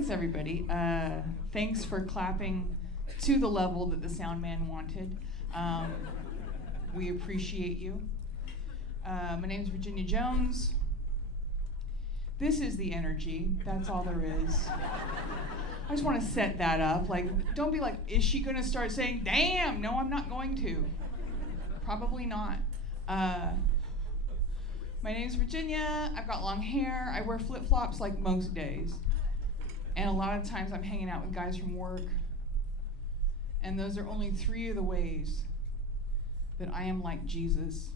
Thanks, everybody. Thanks for clapping to the level that the sound man wanted. We appreciate you. My name is Virginia Jones. This is the energy. That's all there is. I just want to set that up. Like, don't be like, is she going to start saying, damn? No, I'm not going to. Probably not. My name's Virginia. I've got long hair. I wear flip-flops like most days. And a lot of times I'm hanging out with guys from work. And those are only 3 of the ways that I am like Jesus.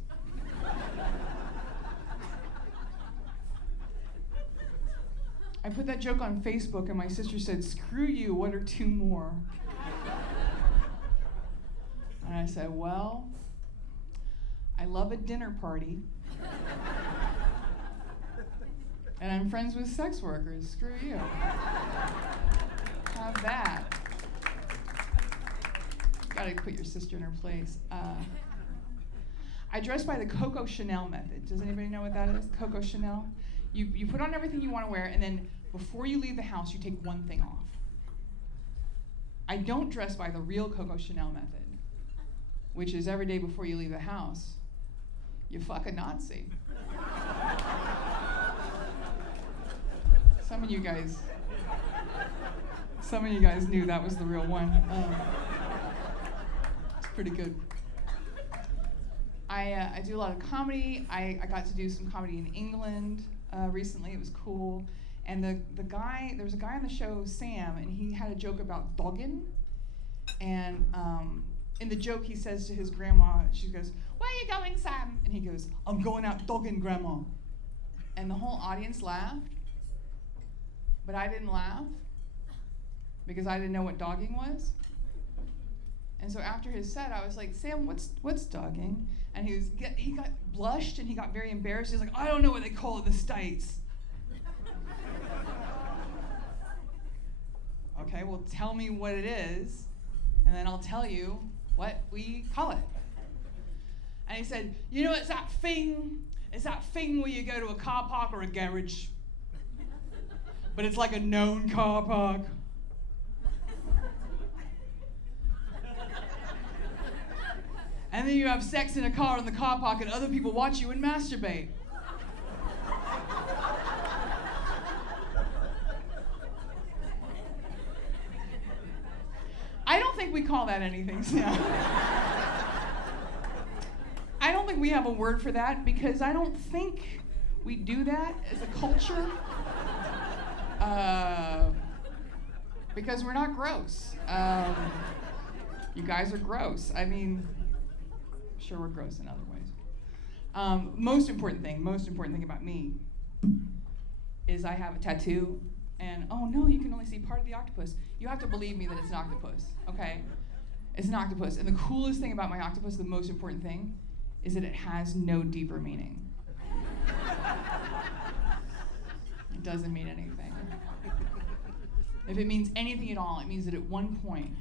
I put that joke on Facebook and my sister said, screw you, what are 2 more? And I said, well, I love a dinner party. And I'm friends with sex workers. Screw you. Have that. Gotta put your sister in her place. I dress by the Coco Chanel method. Does anybody know what that is? Coco Chanel? You put on everything you want to wear, and then before you leave the house, you take one thing off. I don't dress by the real Coco Chanel method, which is every day before you leave the house, you fuck a Nazi. Some of you guys knew that was the real one. It's pretty good. I do a lot of comedy. I got to do some comedy in England recently. It was cool. And there was a guy on the show, Sam, and he had a joke about dogging. And in the joke, he says to his grandma, she goes, "Where are you going, Sam?" And he goes, "I'm going out dogging, Grandma." And the whole audience laughed. But I didn't laugh because I didn't know what dogging was. And so after his set, I was like, "Sam, what's dogging?" And he got blushed and he got very embarrassed. He was like, "I don't know what they call it in the States." Okay, well, tell me what it is, and then I'll tell you what we call it. And he said, "You know, it's that thing where you go to a car park or a garage, but it's like a known car park. And then you have sex in a car in the car park and other people watch you and masturbate." I don't think we call that anything, Sam. I don't think we have a word for that because I don't think we do that as a culture. Because we're not gross. You guys are gross. I mean, sure, we're gross in other ways. Most important thing about me is I have a tattoo, and oh no, you can only see part of the octopus. You have to believe me that it's an octopus, okay? It's an octopus, and the coolest thing about my octopus, the most important thing, is that it has no deeper meaning. It doesn't mean anything. If it means anything at all, it means that at one point,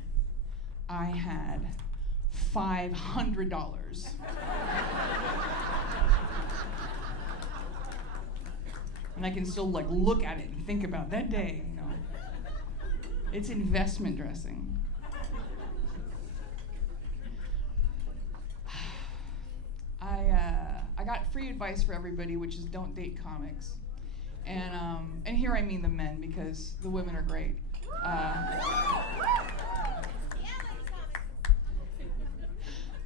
I had $500. And I can still like look at it and think about that day, you know. It's investment dressing. I got free advice for everybody, which is don't date comics. And here I mean the men, because the women are great.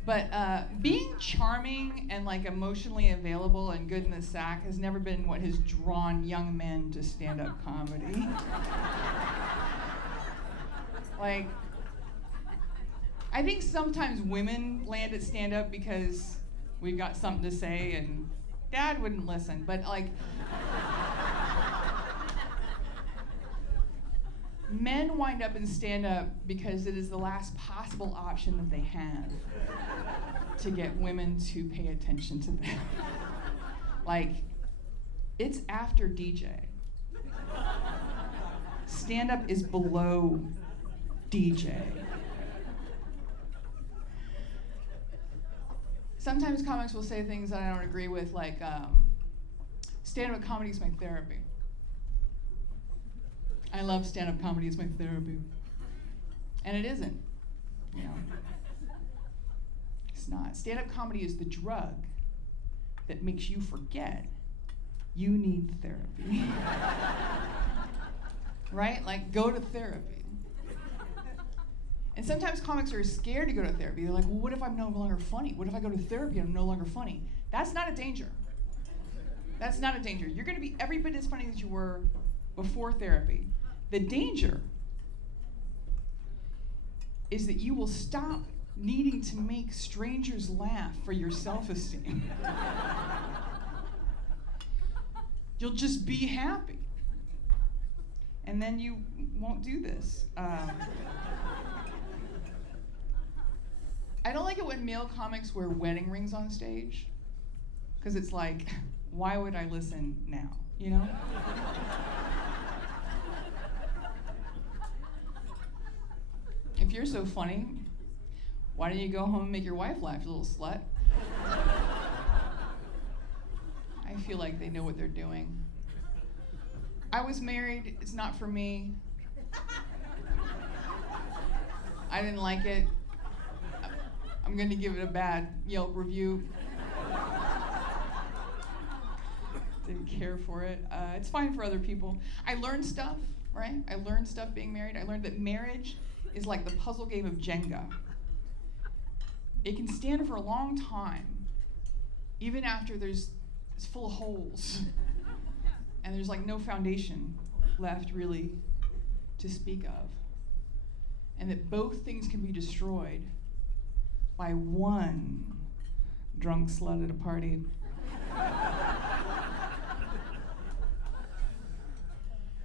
But being charming and like emotionally available and good in the sack has never been what has drawn young men to stand-up comedy. Like, I think sometimes women land at stand-up because we've got something to say and Dad wouldn't listen, but like, men wind up in stand-up because it is the last possible option that they have to get women to pay attention to them. Like, it's after DJ. Stand-up is below DJ. Sometimes comics will say things that I don't agree with, like, stand-up comedy is my therapy. I love stand-up comedy. It's my therapy. And it isn't, you know. It's not. Stand-up comedy is the drug that makes you forget you need therapy. Right? Like, go to therapy. And sometimes comics are scared to go to therapy. They're like, well, what if I'm no longer funny? What if I go to therapy and I'm no longer funny? That's not a danger. That's not a danger. You're going to be every bit as funny as you were before therapy. The danger is that you will stop needing to make strangers laugh for your self-esteem. You'll just be happy. And then you won't do this. I don't like it when male comics wear wedding rings on stage, because it's like, why would I listen now, you know? If you're so funny, why don't you go home and make your wife laugh, you little slut? I feel like they know what they're doing. I was married, it's not for me. I didn't like it. I'm gonna give it a bad Yelp review. Didn't care for it. It's fine for other people. I learned stuff, right? I learned stuff being married. I learned that marriage is like the puzzle game of Jenga. It can stand for a long time, even after it's full of holes. And there's like no foundation left really to speak of. And that both things can be destroyed by one drunk slut at a party.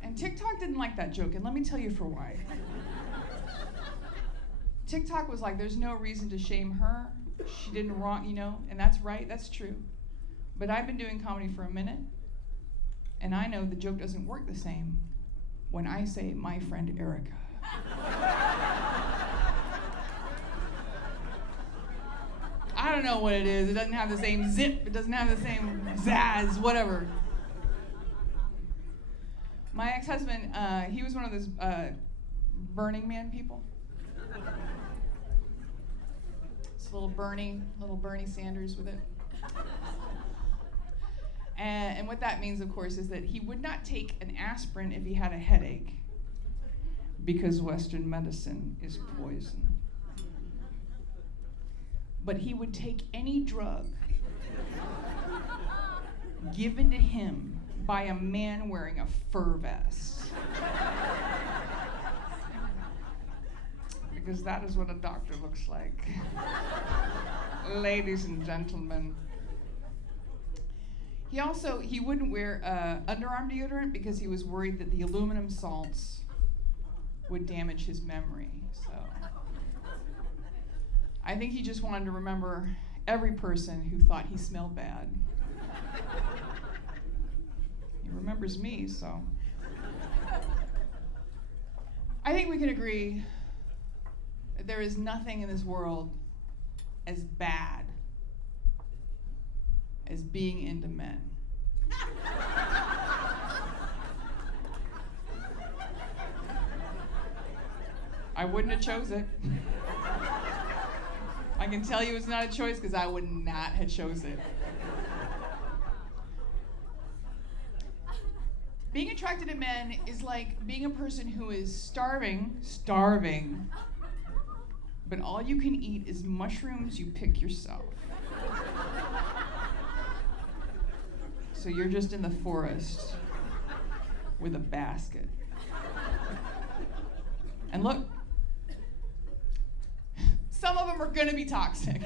And TikTok didn't like that joke, and let me tell you for why. TikTok was like, there's no reason to shame her. She didn't wrong, you know, and that's right, that's true. But I've been doing comedy for a minute, and I know the joke doesn't work the same when I say my friend Erica. I don't know what it is. It doesn't have the same zip. It doesn't have the same zazz, whatever. My ex-husband, he was one of those Burning Man people. It's little Bernie Sanders with it. And what that means, of course, is that he would not take an aspirin if he had a headache, because Western medicine is poison. But he would take any drug given to him by a man wearing a fur vest. Because that is what a doctor looks like. Ladies and gentlemen. He wouldn't wear underarm deodorant because he was worried that the aluminum salts would damage his memory. So I think he just wanted to remember every person who thought he smelled bad. He remembers me, so. I think we can agree that there is nothing in this world as bad as being into men. I wouldn't have chose it. I can tell you it's not a choice because I would not have chose it. Being attracted to men is like being a person who is starving, but all you can eat is mushrooms you pick yourself. So you're just in the forest with a basket. And look, some of them are gonna be toxic.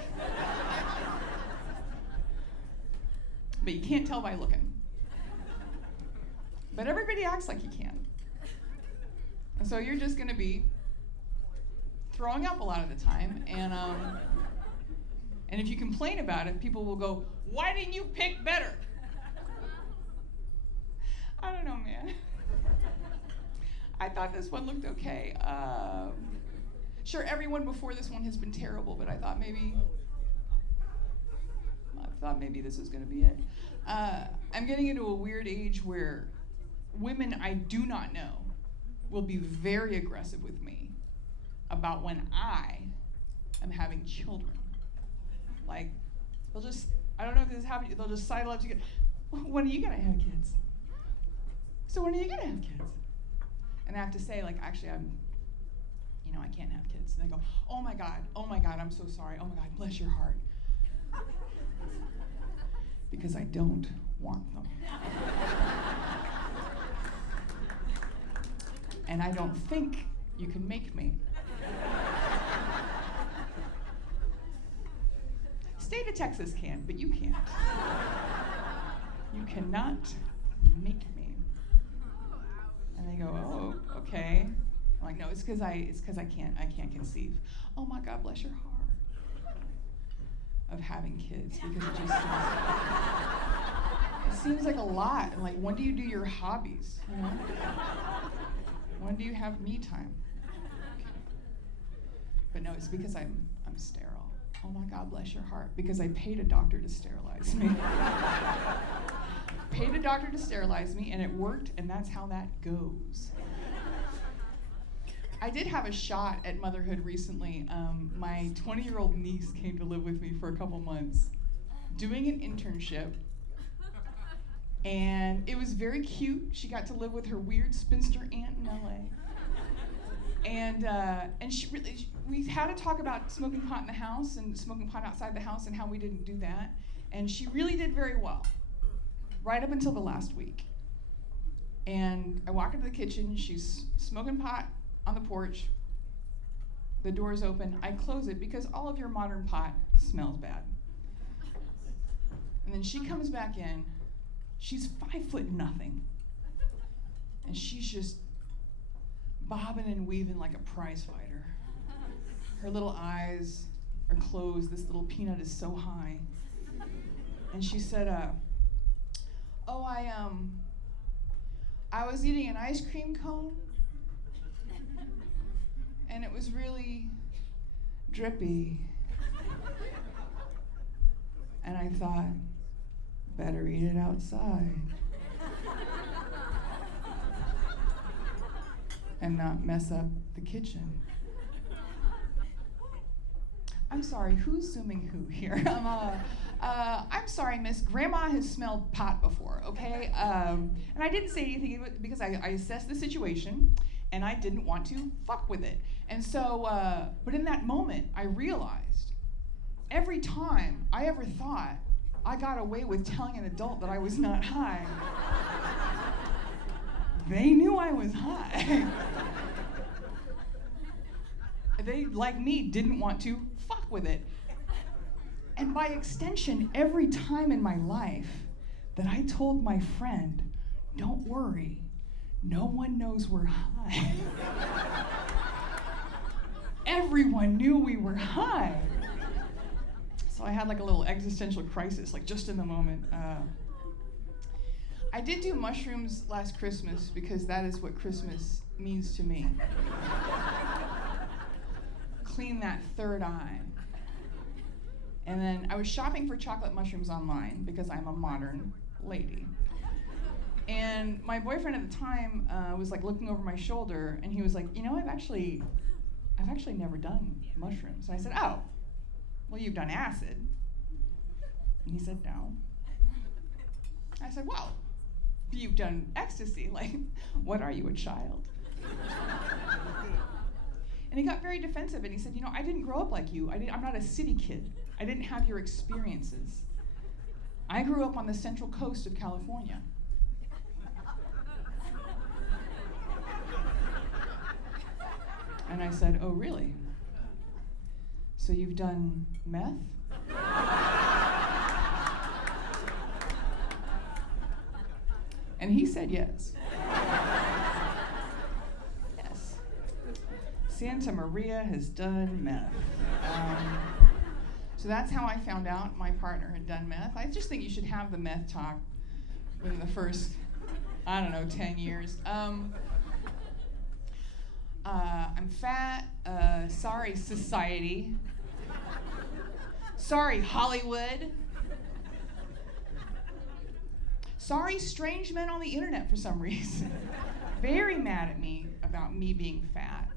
But you can't tell by looking. But everybody acts like you can. And so you're just gonna be throwing up a lot of the time, and if you complain about it, people will go, "Why didn't you pick better?" I don't know, man. I thought this one looked okay. Sure, everyone before this one has been terrible, but I thought maybe this is gonna be it. I'm getting into a weird age where women I do not know will be very aggressive with me about when I am having children. Like, they'll just, I don't know if this is happening, they'll just sidle up to you. When are you gonna have kids? So when are you gonna have kids? And I have to say, like, actually, I can't have kids. And they go, oh my God, I'm so sorry. Oh my God, bless your heart. Because I don't want them. And I don't think you can make me. State of Texas can, but you can't. You cannot make me. And they go, oh, okay. I'm like, no, it's because I can't conceive. Oh my God, bless your heart. Of having kids, because it just seems like a lot. And like, when do you do your hobbies? You know? When do you have me time? Okay. But no, it's because I'm sterile. Oh my God, bless your heart. Because I paid a doctor to sterilize me. Paid a doctor to sterilize me, and it worked, and that's how that goes. I did have a shot at motherhood recently. My 20-year-old niece came to live with me for a couple months, doing an internship, and it was very cute. She got to live with her weird spinster aunt in LA. And we had to talk about smoking pot in the house and smoking pot outside the house and how we didn't do that. And she really did very well, right up until the last week. And I walk into the kitchen, she's smoking pot on the porch. The door's open, I close it because all of your modern pot smells bad. And then she comes back in, she's 5'0" and she's just bobbing and weaving like a prize fighter. Her little eyes are closed, this little peanut is so high. And she said, I was eating an ice cream cone, and it was really drippy. And I thought, better eat it outside. And not mess up the kitchen. I'm sorry, who's zooming who here? I'm sorry, miss, Grandma has smelled pot before, okay? And I didn't say anything because I assessed the situation, and I didn't want to fuck with it. And so, but in that moment, I realized every time I ever thought I got away with telling an adult that I was not high, they knew I was high. They, like me, didn't want to fuck with it. And by extension, every time in my life that I told my friend, don't worry, no one knows we're high. Everyone knew we were high. So I had like a little existential crisis, like just in the moment. I did do mushrooms last Christmas because that is what Christmas means to me. Clean that third eye. And then I was shopping for chocolate mushrooms online because I'm a modern lady. And my boyfriend at the time was like looking over my shoulder, and he was like, you know, I've actually never done mushrooms. And I said, oh, well, you've done acid. And he said, no. I said, well, you've done ecstasy. Like, what are you, a child? And he got very defensive, and he said, you know, I didn't grow up like you. I'm not a city kid. I didn't have your experiences. I grew up on the central coast of California. And I said, oh, really? So you've done meth? And he said yes. Yes. Santa Maria has done meth. So that's how I found out my partner had done meth. I just think you should have the meth talk within the first, 10 years. I'm fat. Sorry, society. Sorry, Hollywood. Sorry, strange men on the internet for some reason. very mad at me about me being fat.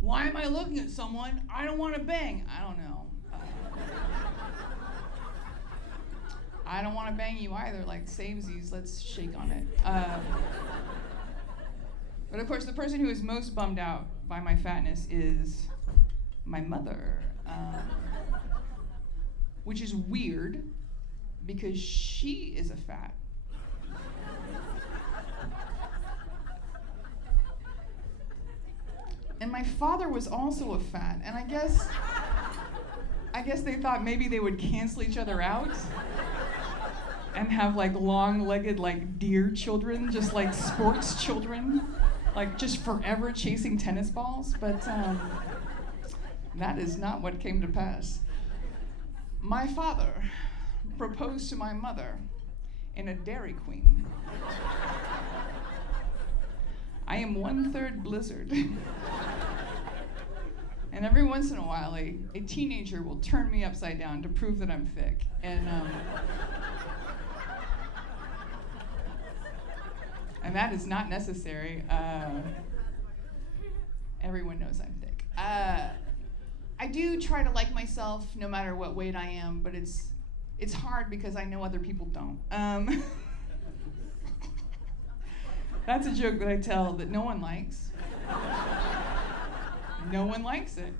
Why am I looking at someone I don't want to bang? I don't know. I don't want to bang you either, like samesies, let's shake on it. But of course, the person who is most bummed out by my fatness is my mother, which is weird because she is a fat. And my father was also a fat, and I guess they thought maybe they would cancel each other out and have like long-legged like deer children, just like sports children, like just forever chasing tennis balls, but that is not what came to pass. My father proposed to my mother in a Dairy Queen. I am 1/3 Blizzard. And every once in a while, a teenager will turn me upside down to prove that I'm thick. And that is not necessary. Everyone knows I'm thick. I do try to like myself no matter what weight I am, but it's hard because I know other people don't. That's a joke that I tell that no one likes. No one likes it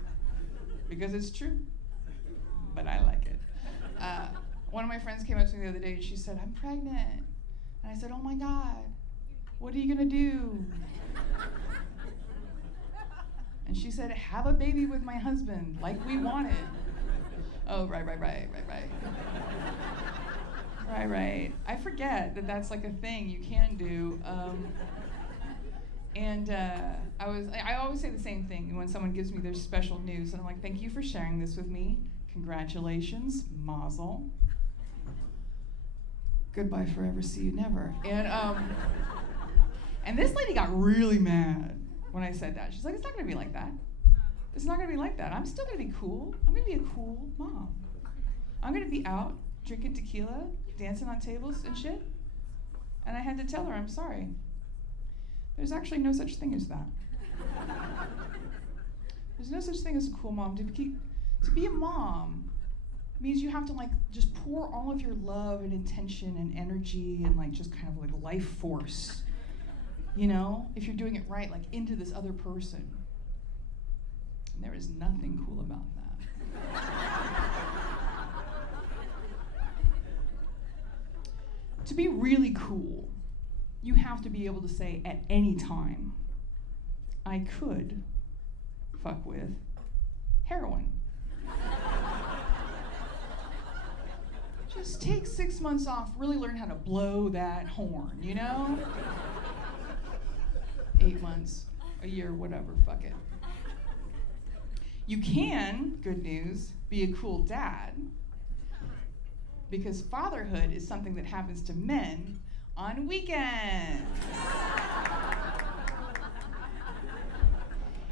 because it's true, but I like it. One of my friends came up to me the other day and she said, "I'm pregnant." And I said, "Oh my God, what are you gonna do?" And she said, "Have a baby with my husband, like we wanted." Oh, right. Right. I forget that that's like a thing you can do. I always say the same thing when someone gives me their special news, and I'm like, "Thank you for sharing this with me. Congratulations, mazel. Goodbye forever, see you never." And this lady got really mad when I said that. She's like, "It's not gonna be like that. It's not gonna be like that. I'm still gonna be cool. I'm gonna be a cool mom. I'm gonna be out drinking tequila, dancing on tables and shit." And I had to tell her, "I'm sorry. There's actually no such thing as that. There's no such thing as a cool mom. To be a mom means you have to like just pour all of your love and intention and energy and like just kind of like life force, you know, if you're doing it right, like into this other person. And there is nothing cool about that." To be really cool, you have to be able to say at any time, "I could fuck with heroin." Just take 6 months off, really learn how to blow that horn, you know? 8 months, a year, whatever, fuck it. You can, good news, be a cool dad, because fatherhood is something that happens to men on weekends.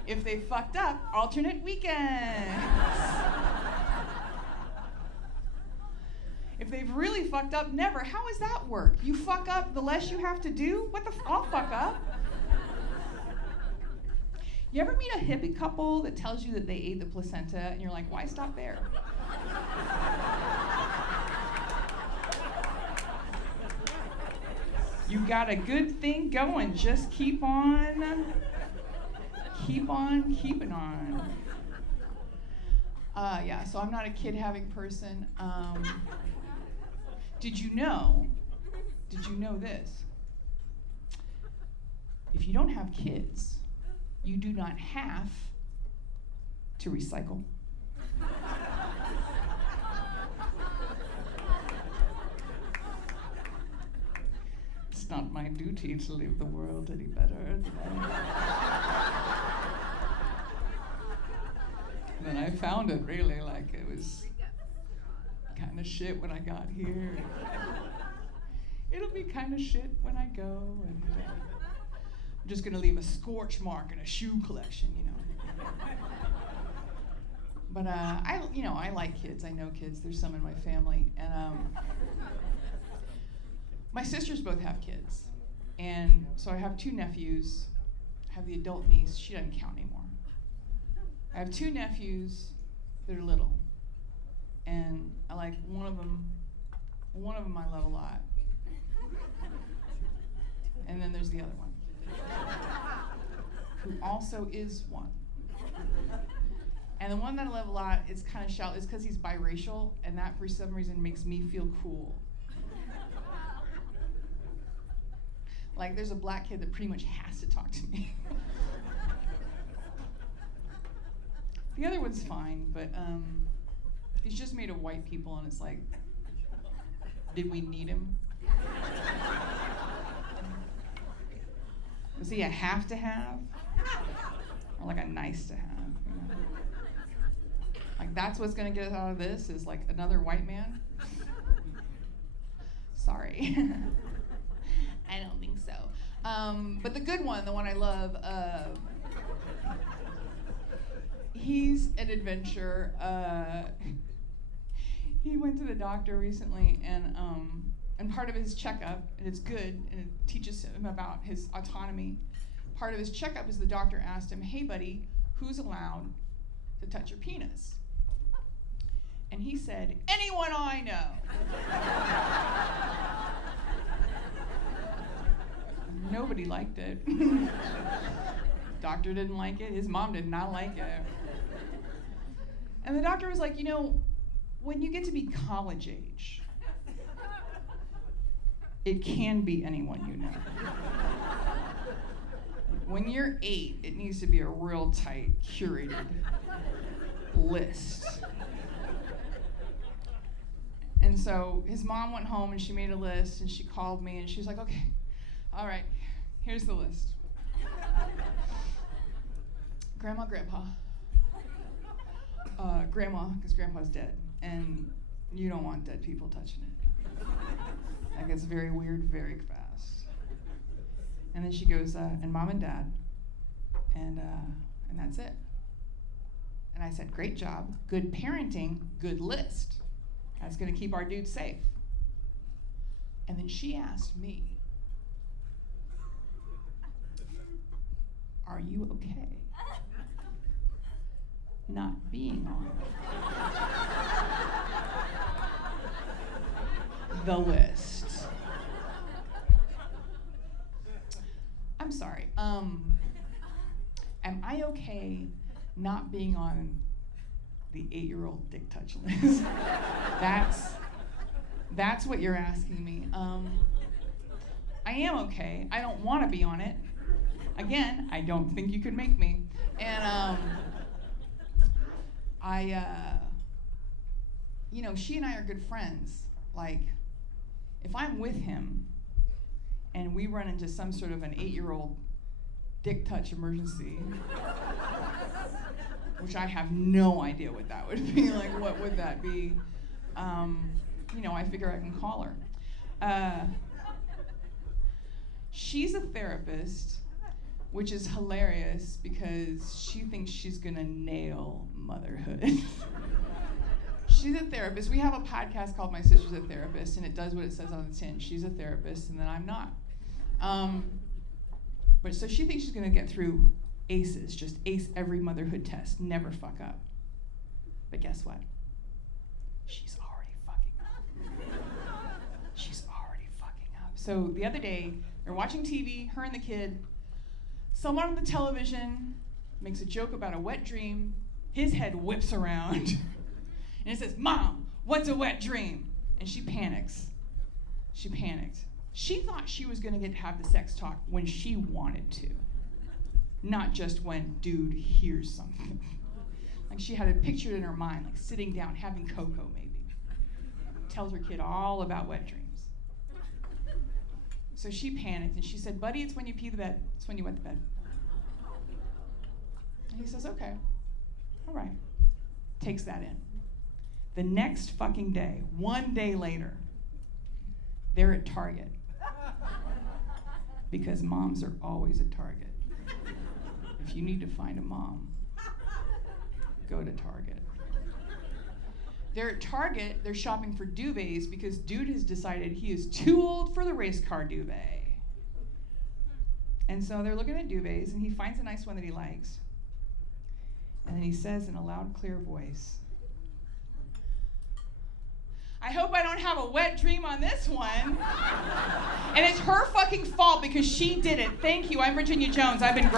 If they fucked up, alternate weekends. If they've really fucked up, never. How does that work? You fuck up, the less you have to do? I'll fuck up. You ever meet a hippie couple that tells you that they ate the placenta and you're like, why stop there? You got a good thing going. Just keep on keeping on. Yeah, so I'm not a kid-having person. Did you know this? If you don't have kids, you do not have to recycle. It's not my duty to leave the world any better than I found it, really. Like, it was kind of shit when I got here. It'll be kind of shit when I go, and I'm just gonna leave a scorch mark in a shoe collection, you know. But I like kids. I know kids. There's some in my family, and my sisters both have kids, And so I have 2 nephews. I have the adult niece. She doesn't count anymore. I have 2 nephews that are little. And I like one of them I love a lot. And then there's the other one, who also is one. And the one that I love a lot is kind of shallow. It's because he's biracial, and that for some reason makes me feel cool. Like there's a black kid that pretty much has to talk to me. The other one's fine, but he's just made of white people, and it's like, did we need him? Was he a have to have? Or like a nice to have? You know? Like that's what's gonna get us out of this is like another white man? Sorry. I don't think so. But the good one, the one I love, he's an adventurer. He went to the doctor recently, and part of his checkup, and it's good, and it teaches him about his autonomy. Part of his checkup is the doctor asked him, "Hey, buddy, who's allowed to touch your penis?" And he said, "Anyone I know." Nobody liked it. Doctor didn't like it. His mom did not like it. And the doctor was like, when you get to be college age, it can be anyone you know. When you're 8, it needs to be a real tight, curated list. And so his mom went home and she made a list and she called me and she's like, "Okay, all right, here's the list. Grandma, Grandpa. Grandma, because Grandpa's dead, and you don't want dead people touching it. That gets very weird very fast." And then she goes, "And Mom and Dad, and that's it." And I said, "Great job, good parenting, good list. That's gonna keep our dude safe." And then she asked me, "Are you okay not being on the list?" I'm sorry. Am I okay not being on the 8-year-old dick touch list? That's what you're asking me. I am okay. I don't want to be on it. Again, I don't think you could make me. And she and I are good friends. Like, if I'm with him and we run into some sort of an 8-year-old dick touch emergency, which I have no idea what that would be. Like, what would that be? I figure I can call her. She's a therapist, which is hilarious because she thinks she's gonna nail motherhood. She's a therapist. We have a podcast called My Sister's a Therapist, and it does what it says on the tin. She's a therapist, and then I'm not. But so she thinks she's gonna get through ACEs, just ace every motherhood test, never fuck up. But guess what? She's already fucking up. She's already fucking up. So the other day, they're watching TV, her and the kid. Someone on the television makes a joke about a wet dream. His head whips around. And it says, "Mom, what's a wet dream?" And she panics. She panicked. She thought she was gonna get to have the sex talk when she wanted to. Not just when dude hears something. Like she had it pictured in her mind, like sitting down, having cocoa maybe. Tells her kid all about wet dreams. So she panicked and she said, "Buddy, it's when you pee the bed. It's when you wet the bed." And he says, "Okay, all right." Takes that in. The next fucking day, 1 day later, they're at Target. Because moms are always at Target. If you need to find a mom, go to Target. They're at Target, they're shopping for duvets because dude has decided he is too old for the race car duvet. And so they're looking at duvets, and he finds a nice one that he likes. And then he says in a loud, clear voice, I hope I don't have a wet dream on this one. And it's her fucking fault because she did it. Thank you. I'm Virginia Jones. I've been great.